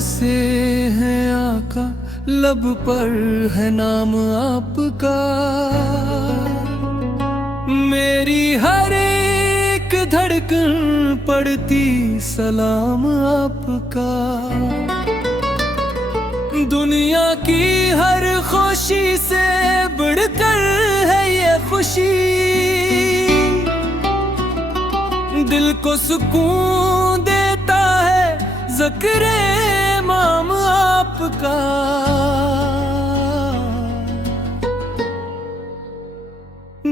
بسے ہیں آقا، لب پر ہے نام آپ کا، میری ہر ایک دھڑکن پڑتی سلام آپ کا، دنیا کی ہر خوشی سے بڑھ کر ہے یہ خوشی، دل کو سکون دیتا ہے ذکر امام آپ کا،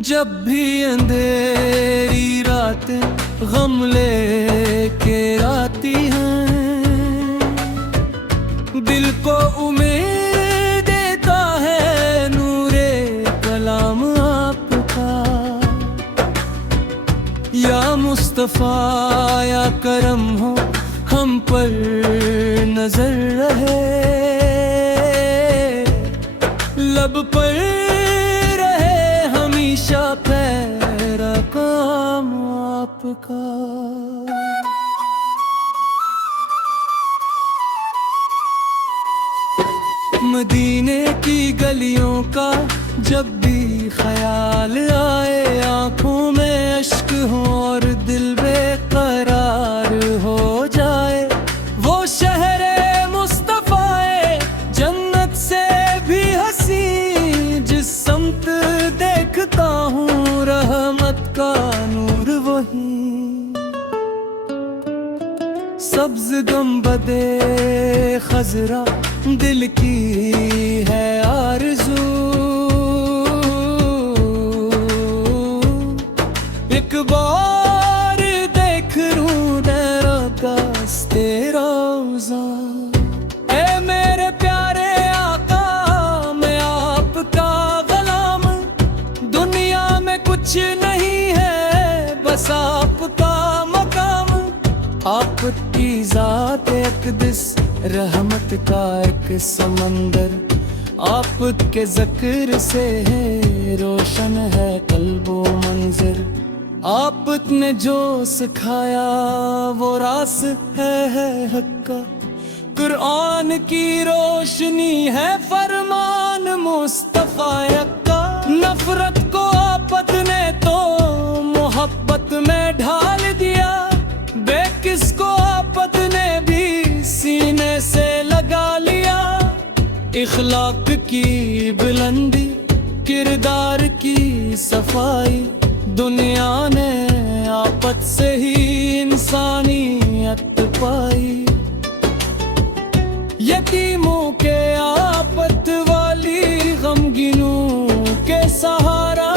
جب بھی اندھیری راتیں غم لے کے آتی ہیں، دل کو امید دیتا ہے نور کلام آپ کا، یا مصطفیٰ یا کرم ہو ہم پر نظر رہے، لب پر رہے ہمیشہ پیغام آپ کا۔ مدینے کی گلیوں کا جب بھی خیال آئے، آنکھوں میں اشک ہو اور دل بے قرار ہو جائے، وہ شہر مصطفیٰ جنت سے بھی حسین، جس سمت دیکھتا ہوں رحمت کا نور وہی، سبز گنبدِ خضرا دل کی ہے آرزو، ایک بار دیکھ لوں درگاہ روضہ، اے میرے پیارے آقا میں آپ کا غلام، دنیا میں کچھ نہیں ہے بس آپ کا مقام، آپ کی ذات اقدس رحمت کا ایک سمندر، آپ کے ذکر سے ہے روشن ہے قلب و منظر، آپ نے جو سکھایا وہ راس ہے حق کا، قرآن کی روشنی ہے فرمان مصطفیٰ کا، نفرت کو آپت نے تو محبت میں ڈھال دیا، بے کس کو آپت نے بھی سینے سے لگا لیا، اخلاق کی بلندی کردار کی صفائی، دنیا نے آپت سے ہی انسانیت پائی، یتیموں کے آپت والی غمگینوں کے سہارا،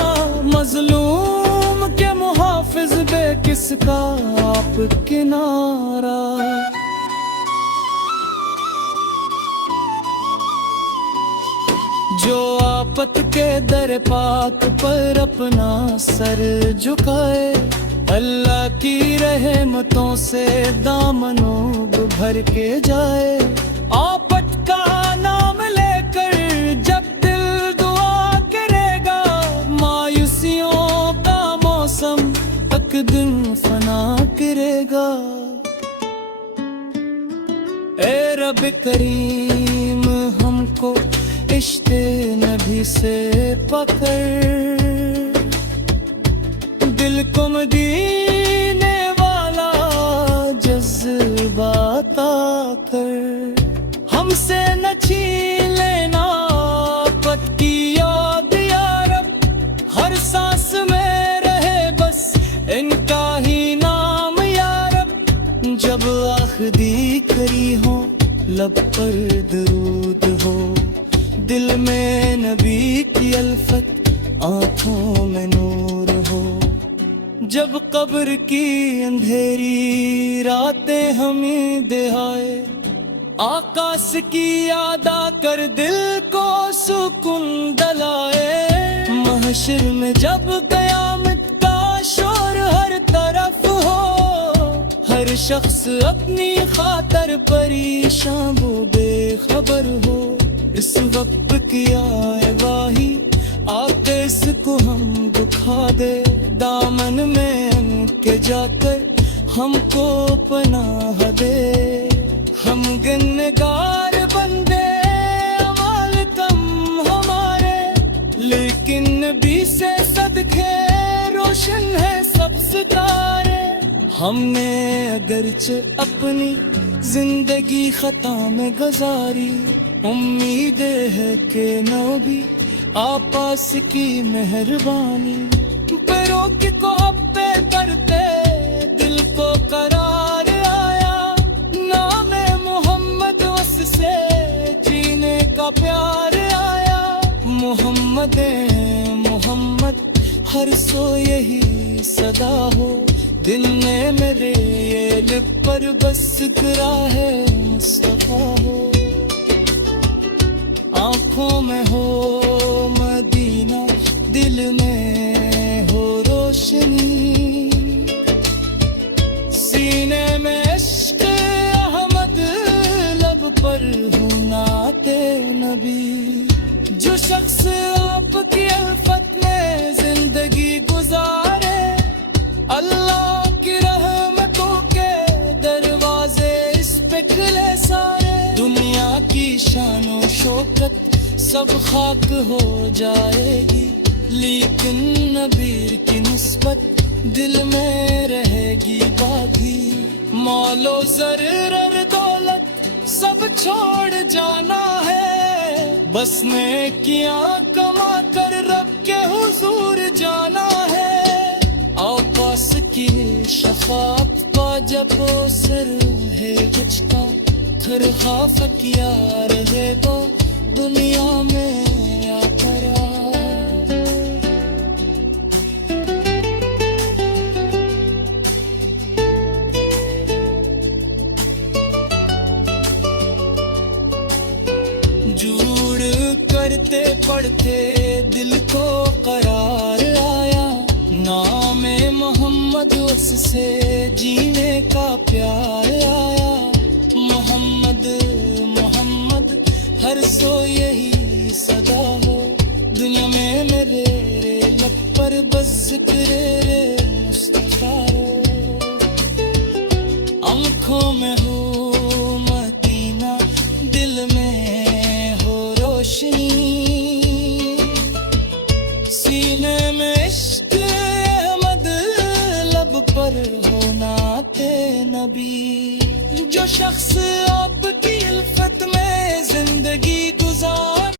مظلوم کے محافظ بے کس کا آپ کنارہ، جو آپت کے در پاک پر اپنا سر جھکائے، اللہ کی رحمتوں سے دامنوں بھر کے جائے، آپت کا نام لے کر جب دل دعا کرے گا، مایوسیوں کا موسم ایک دن فنا کرے گا، اے رب کریم ہم کو عشق نبی سے پکڑ، دل کو مدینے والا جذبہ عطا کر، ہم سے نہ چھین لینا آپت کی یاد یا رب، ہر سانس میں رہے بس ان کا ہی نام یا رب، جب آخری کھری ہو لب پر درود ہو، دل میں نبی کی الفت آنکھوں میں نور ہو، جب قبر کی اندھیری راتیں ہمیں دہائے، آکاش کی یاد آ کر دل کو سکون دلائے، محشر میں جب قیامت کا شور ہر طرف ہو، ہر شخص اپنی خاطر پریشان و بے خبر ہو، اس وقت کیا ہے واہی آتے اس کو ہم دکھا دے، دامن میں ان کے جا کر ہم کو پناہ دے، ہم ہم گنگار بندے امال کم ہمارے، لیکن نبی سے صدقے روشن ہے سب ستارے۔ ہم نے اگرچہ اپنی زندگی خطا میں گزاری، امید ہے کہ نبی آپاس کی مہربانی، پیروں کی کوہبے کرتے دل کو قرار آیا، نام محمد اس سے جینے کا پیار آیا۔ محمد محمد ہر سو یہی صدا ہو، دل میں میرے یہ لب پر بس ذکرہ ہے مصطفیٰ ہو، آنکھوں میں ہو مدینہ دل میں ہو روشنی، سینے میں عشق احمد لب پر ہو نعت نبی۔ جو شخص آپ کی الفت میں زندگی گزارے، اللہ کی رحمتوں کے دروازے اس پہ کھلے سارے، دنیا کی شان و شوکت سب خاک ہو جائے گی، لیکن نبی کی نسبت دل میں رہے گی باقی۔ مال و زر دولت سب چھوڑ جانا ہے، بس نیکیاں کما کر رب کے حضور جانا ہے، آپاس کی شفاعت پا جب سر ہے کچھ کا، پھر خافت یا رہے گا دنیا میں یا کرا۔ جوڑ کرتے پڑھتے دل کو قرار آیا، نام محمد اس سے جینے کا پیار آیا۔ محمد محمد ہر سو یہی صدا ہو، دنیا میں میرے لب پر بس ذکر مصطفیٰ ہو، آنکھوں میں ہو مدینہ دل میں ہو روشنی، سینے میں عشق احمد لب پر ہو نعت نبی۔ جو شخص آپ کی الفت میں زندگی گزار